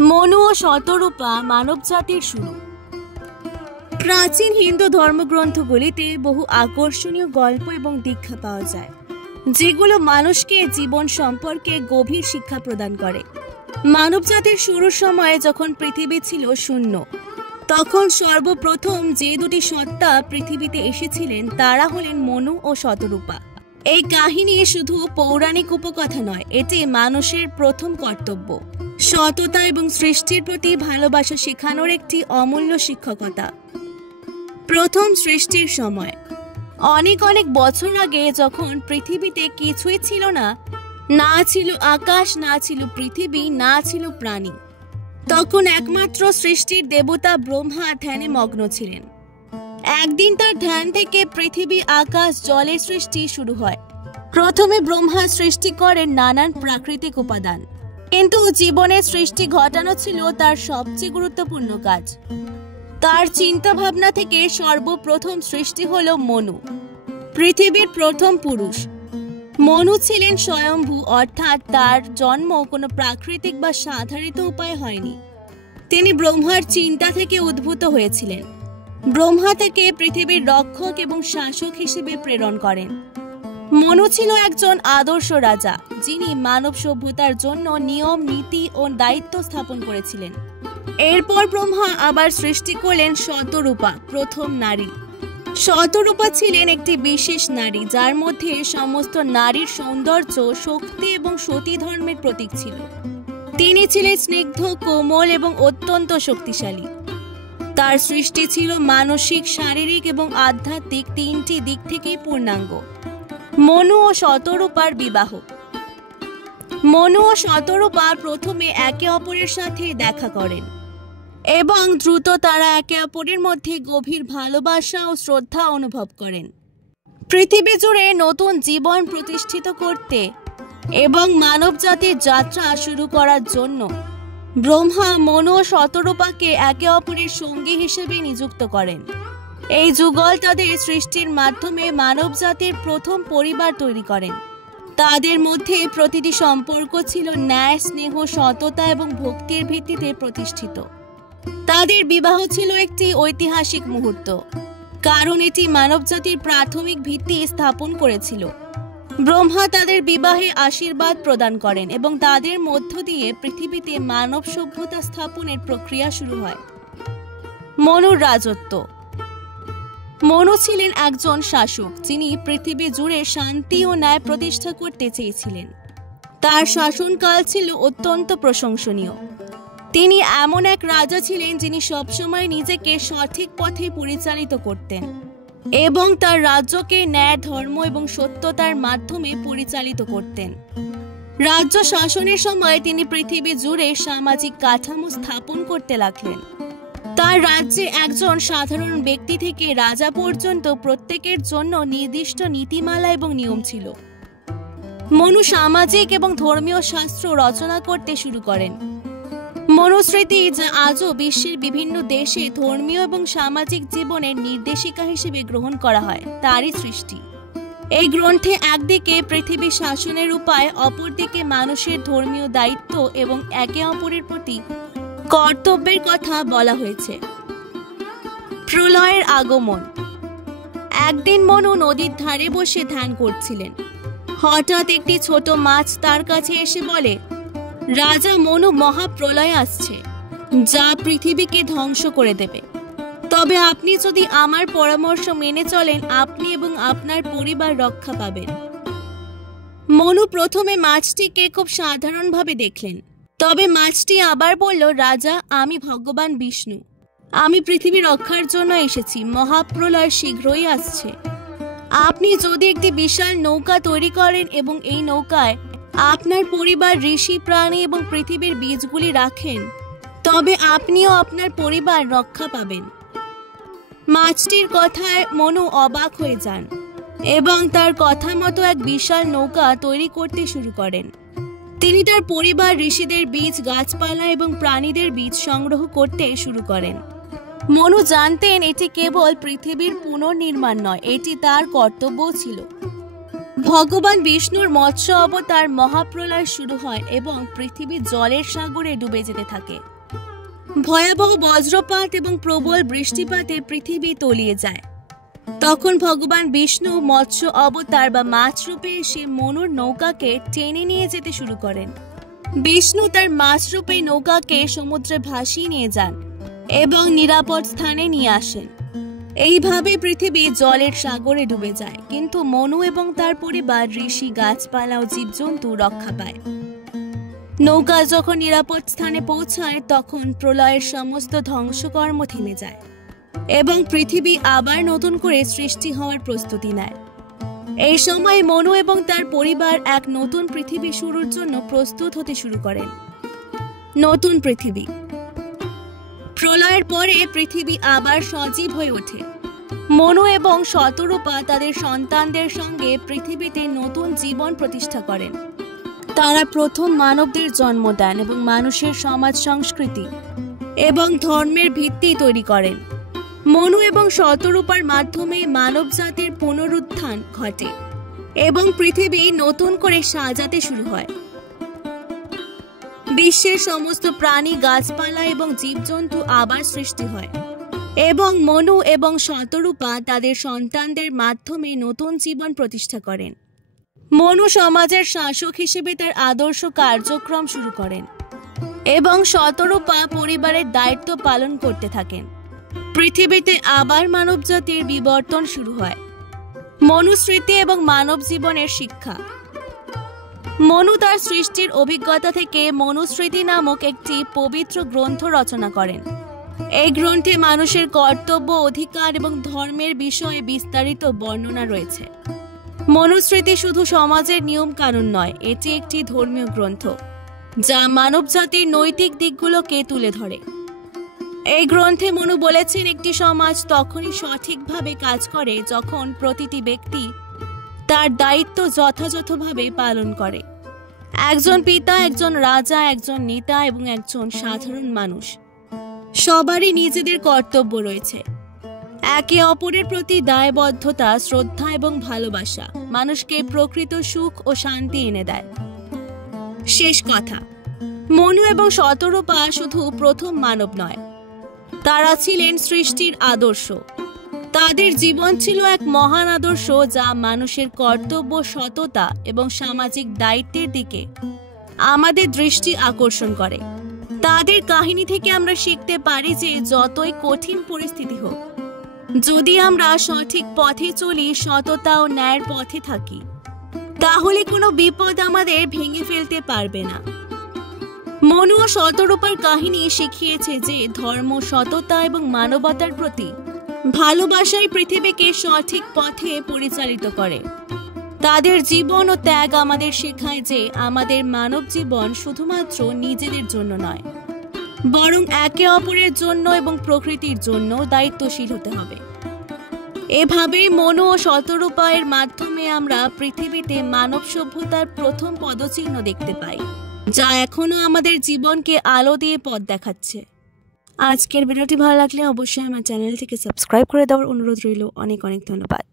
মনু ও শতরূপা মানবজাতির শুরু। প্রাচীন হিন্দু ধর্মগ্রন্থগুলিতে বহু আকর্ষণীয় গল্প এবং দীক্ষা পাওয়া যায়, যেগুলো মানুষকে জীবন সম্পর্কে গভীর শিক্ষা প্রদান করে। মানবজাতির শুরুর সময়ে যখন পৃথিবী ছিল শূন্য, তখন সর্বপ্রথম যে দুটি সত্তা পৃথিবীতে এসেছিলেন তারা হলেন মনু ও শতরূপা। এই কাহিনী শুধু পৌরাণিক উপকথা নয়, এটি মানুষের প্রথম কর্তব্য, সততা এবং সৃষ্টির প্রতি ভালোবাসা শেখানোর একটি অমূল্য শিক্ষকতা। প্রথম সৃষ্টির সময় অনেক অনেক বছর আগে, যখন পৃথিবীতে কিছুই ছিল না, না ছিল আকাশ, না ছিল পৃথিবী, না ছিল প্রাণী, তখন একমাত্র সৃষ্টির দেবতা ব্রহ্মা ধ্যানে মগ্ন ছিলেন। একদিন তার ধ্যান থেকে পৃথিবী, আকাশ, জলের সৃষ্টি শুরু হয়। প্রথমে ব্রহ্মা সৃষ্টি করেন নানান প্রাকৃতিক উপাদান, কিন্তু জীবনের সৃষ্টি ঘটানো ছিল তার সবচেয়ে গুরুত্বপূর্ণ কাজ। তার চিন্তা ভাবনা থেকে সর্বপ্রথম সৃষ্টি হলো মনু, পৃথিবীর প্রথম পুরুষ। মনু ছিলেন স্বয়ম্ভু, অর্থাৎ তার জন্ম কোনো প্রাকৃতিক বা সাধারিত উপায় হয়নি। তিনি ব্রহ্মার চিন্তা থেকে উদ্ভূত হয়েছিলেন। ব্রহ্মা থেকে পৃথিবীর রক্ষক এবং শাসক হিসেবে প্রেরণ করেন। মনু ছিল একজন আদর্শ রাজা, যিনি মানব সভ্যতার জন্য নিয়ম, নীতি ও দায়িত্ব স্থাপন করেছিলেন। এরপর ব্রহ্মা আবার সৃষ্টি করলেন শতরূপা, প্রথম নারী। শতরূপা ছিলেন একটি বিশেষ নারী, যার মধ্যে সমস্ত নারীর সৌন্দর্য, শক্তি এবং সতী ধর্মের প্রতীক ছিল। তিনি ছিলেন স্নিগ্ধ, কোমল এবং অত্যন্ত শক্তিশালী। তার সৃষ্টি ছিল মানসিক, শারীরিক এবং আধ্যাত্মিক তিনটি দিক থেকেই পূর্ণাঙ্গ। মনু ও শতরূপার বিবাহ। মনু ও শতরূপা প্রথমে একে অপরের সাথে দেখা করেন এবং দ্রুত তারা একে অপরের মধ্যে গভীর ভালোবাসা ও শ্রদ্ধা অনুভব করেন। পৃথিবী জুড়ে নতুন জীবন প্রতিষ্ঠিত করতে এবং মানবজাতির যাত্রা শুরু করার জন্য ব্রহ্মা মনু ও শতরূপাকে একে অপরের সঙ্গী হিসেবে নিযুক্ত করেন। এই যুগল তাদের সৃষ্টির মাধ্যমে মানবজাতির প্রথম পরিবার তৈরি করেন। তাদের মধ্যে প্রতিটি সম্পর্ক ছিল ন্যায়, স্নেহ, সততা এবং ভক্তির ভিত্তিতে প্রতিষ্ঠিত। তাদের বিবাহ ছিল একটি ঐতিহাসিক মুহূর্ত, কারণ এটি মানবজাতির প্রাথমিক ভিত্তি স্থাপন করেছিল। ব্রহ্মা তাদের বিবাহে আশীর্বাদ প্রদান করেন এবং তাদের মধ্য দিয়ে পৃথিবীতে মানব সভ্যতা স্থাপনের প্রক্রিয়া শুরু হয়। মনুর রাজত্ব। মনু ছিলেন একজন শাসক, যিনি পৃথিবী জুড়ে শান্তি ও ন্যায় প্রতিষ্ঠা করতে চেয়েছিলেন। তার শাসনকাল ছিল অত্যন্ত প্রশংসনীয়। তিনি এমন এক রাজা ছিলেন, যিনি সবসময় নিজেকে সঠিক পথে পরিচালিত করতেন এবং তার রাজ্যকে ন্যায়, ধর্ম এবং সত্যতার মাধ্যমে পরিচালিত করতেন। রাজ্য শাসনের সময় তিনি পৃথিবী জুড়ে সামাজিক কাঠামো স্থাপন করতে লাগলেন। তার রাজ্যে একজন সাধারণ ব্যক্তি থেকে রাজা পর্যন্ত প্রত্যেকের জন্য নির্দিষ্ট নীতিমালা এবং নিয়ম ছিল। মনু সামাজিক এবং ধর্মীয় শাস্ত্র রচনা করতে শুরু করেন। মনুস্মৃতি, যা আজও বিশ্বের বিভিন্ন দেশে ধর্মীয় এবং সামাজিক জীবনের নির্দেশিকা হিসেবে গ্রহণ করা হয়, তারই সৃষ্টি। এই গ্রন্থে একদিকে পৃথিবী শাসনের উপায়, অপরদিকে মানুষের ধর্মীয় দায়িত্ব এবং একে অপরের প্রতি কর্তব্যের কথা বলা হয়েছে। প্রলয়ের আগমন। একদিন মনু নদীর ধারে বসে ধ্যান করছিলেন। হঠাৎ একটি ছোট মাছ তার কাছে এসে বলে, রাজা মনু, মহাপ্রলয় আসছে, যা পৃথিবীকে ধ্বংস করে দেবে। তবে আপনি যদি আমার পরামর্শ মেনে চলেন, আপনি এবং আপনার পরিবার রক্ষা পাবেন। মনু প্রথমে মাছটিকে খুব সাধারণভাবে দেখলেন, তবে মাছটি আবার বলল, রাজা, আমি ভগবান বিষ্ণু। আমি পৃথিবী রক্ষার জন্য এসেছি। মহাপ্রলয় শীঘ্রই আসছে। আপনি যদি একটি বিশাল নৌকা তৈরি করেন এবং এই নৌকায় আপনার পরিবার, ঋষি, প্রাণী এবং পৃথিবীর বীজগুলি রাখেন, তবে আপনিও আপনার পরিবার রক্ষা পাবেন। মাছটির কথায় মনু অবাক হয়ে যান এবং তার কথা মতো এক বিশাল নৌকা তৈরি করতে শুরু করেন। তিনি তার পরিবার, ঋষিদের বীজ, গাছপালা এবং প্রাণীদের বীজ সংগ্রহ করতে শুরু করেন। মনু জানতেন এটি কেবল পৃথিবীর পুনর্নির্মাণ নয়, এটি তার কর্তব্য ছিল। ভগবান বিষ্ণুর মৎস্য অবতার মহাপ্রলয় শুরু হয় এবং পৃথিবী জলের সাগরে ডুবে যেতে থাকে। ভয়াবহ বজ্রপাত এবং প্রবল বৃষ্টিপাতে পৃথিবী তলিয়ে যায়। তখন ভগবান বিষ্ণু মৎস্য অবতার বা মাছ রূপে এসে মনুর নৌকাকে টেনে নিয়ে যেতে শুরু করেন। বিষ্ণু তার মাছ রূপে নৌকাকে সমুদ্রে ভাসিয়ে নিয়ে যান এবং নিরাপদ স্থানে নিয়ে আসেন। এইভাবে পৃথিবী জলের সাগরে ডুবে যায়, কিন্তু মনু এবং তার পরিবার, ঋষি, গাছপালা ও জীবজন্তু রক্ষা পায়। নৌকা যখন নিরাপদ স্থানে পৌঁছায় তখন প্রলয়ের সমস্ত ধ্বংসকর্ম থেমে যায় এবং পৃথিবী আবার নতুন করে সৃষ্টি হওয়ার প্রস্তুতি নেয়। এই সময় মনু এবং তার পরিবার এক নতুন পৃথিবী শুরুর জন্য প্রস্তুত হতে শুরু করেন। নতুন পৃথিবী। প্রলয়ের পরে পৃথিবী আবার সজীব হয়ে ওঠে। মনু এবং শতরূপা তাদের সন্তানদের সঙ্গে পৃথিবীতে নতুন জীবন প্রতিষ্ঠা করেন। তারা প্রথম মানবদের জন্ম দেন এবং মানুষের সমাজ, সংস্কৃতি এবং ধর্মের ভিত্তি তৈরি করেন। মনু এবং শতরূপার মাধ্যমে মানব জাতির পুনরুত্থান ঘটে এবং পৃথিবী নতুন করে সাজাতে শুরু হয়। বিশ্বের সমস্ত প্রাণী, গাছপালা এবং জীবজন্তু আবার সৃষ্টি হয় এবং মনু এবং শতরূপা তাদের সন্তানদের মাধ্যমে নতুন জীবন প্রতিষ্ঠা করেন। মনু সমাজের শাসক হিসেবে তার আদর্শ কার্যক্রম শুরু করেন এবং শতরূপা পরিবারের দায়িত্ব পালন করতে থাকেন। পৃথিবীতে আবার মানবজাতির বিবর্তন শুরু হয়। মনুস্মৃতি এবং মানব জীবনের শিক্ষা। মনু তার সৃষ্টির অভিজ্ঞতা থেকে মনুস্মৃতি নামক একটি পবিত্র গ্রন্থ রচনা করেন। এই গ্রন্থে মানুষের কর্তব্য, অধিকার এবং ধর্মের বিষয়ে বিস্তারিত বর্ণনা রয়েছে। মনুস্মৃতি শুধু সমাজের নিয়ম কানুন নয়, এটি একটি ধর্মীয় গ্রন্থ যা মানবজাতির নৈতিক দিকগুলোকে তুলে ধরে। এই গ্রন্থে মনু বলেছেন, একটি সমাজ তখনই সঠিকভাবে কাজ করে যখন প্রতিটি ব্যক্তি তার দায়িত্ব যথাযথভাবে পালন করে। একজন পিতা, একজন রাজা, একজন নেতা এবং একজন সাধারণ মানুষ সবারই নিজেদের কর্তব্য রয়েছে। একে অপরের প্রতি দায়বদ্ধতা, শ্রদ্ধা এবং ভালোবাসা মানুষকে প্রকৃত সুখ ও শান্তি এনে দেয়। শেষ কথা, মনু এবং শতরূপা শুধু প্রথম মানব নয়, তারা ছিলেন সৃষ্টির আদর্শ। তাদের জীবন ছিল এক মহান আদর্শ যা মানুষের কর্তব্য, সততা এবং সামাজিক দায়িত্বের দিকে আমাদের দৃষ্টি আকর্ষণ করে। তাদের কাহিনী থেকে আমরা শিখতে পারি যে যতই কঠিন পরিস্থিতি হোক, যদি আমরা সঠিক পথে চলি, সততা ও ন্যায়ের পথে থাকি, তাহলে কোনো বিপদ আমাদের ভেঙে ফেলতে পারবে না। মনু ও শতরূপার কাহিনী শিখিয়েছে যে ধর্ম, সততা এবং মানবতার প্রতি ভালোবাসাই পৃথিবীকে সঠিক পথে পরিচালিত করে। তাদের জীবন ও ত্যাগ আমাদের শেখায় যে আমাদের মানব জীবন শুধুমাত্র নিজেদের জন্য নয়, বরং একে অপরের জন্য এবং প্রকৃতির জন্য দায়িত্বশীল হতে হবে। এভাবেই মনু ও শতরূপায়ের মাধ্যমে আমরা পৃথিবীতে মানব সভ্যতার প্রথম পদচিহ্ন দেখতে পাই, যা এখনো আমাদের জীবনকে আলো দিয়ে পথ দেখাচ্ছে। আজকের ভিডিওটি ভালো লাগলে অবশ্যই আমার চ্যানেলটিকে সাবস্ক্রাইব করে দেওয়ার অনুরোধ রইল। অনেক অনেক ধন্যবাদ।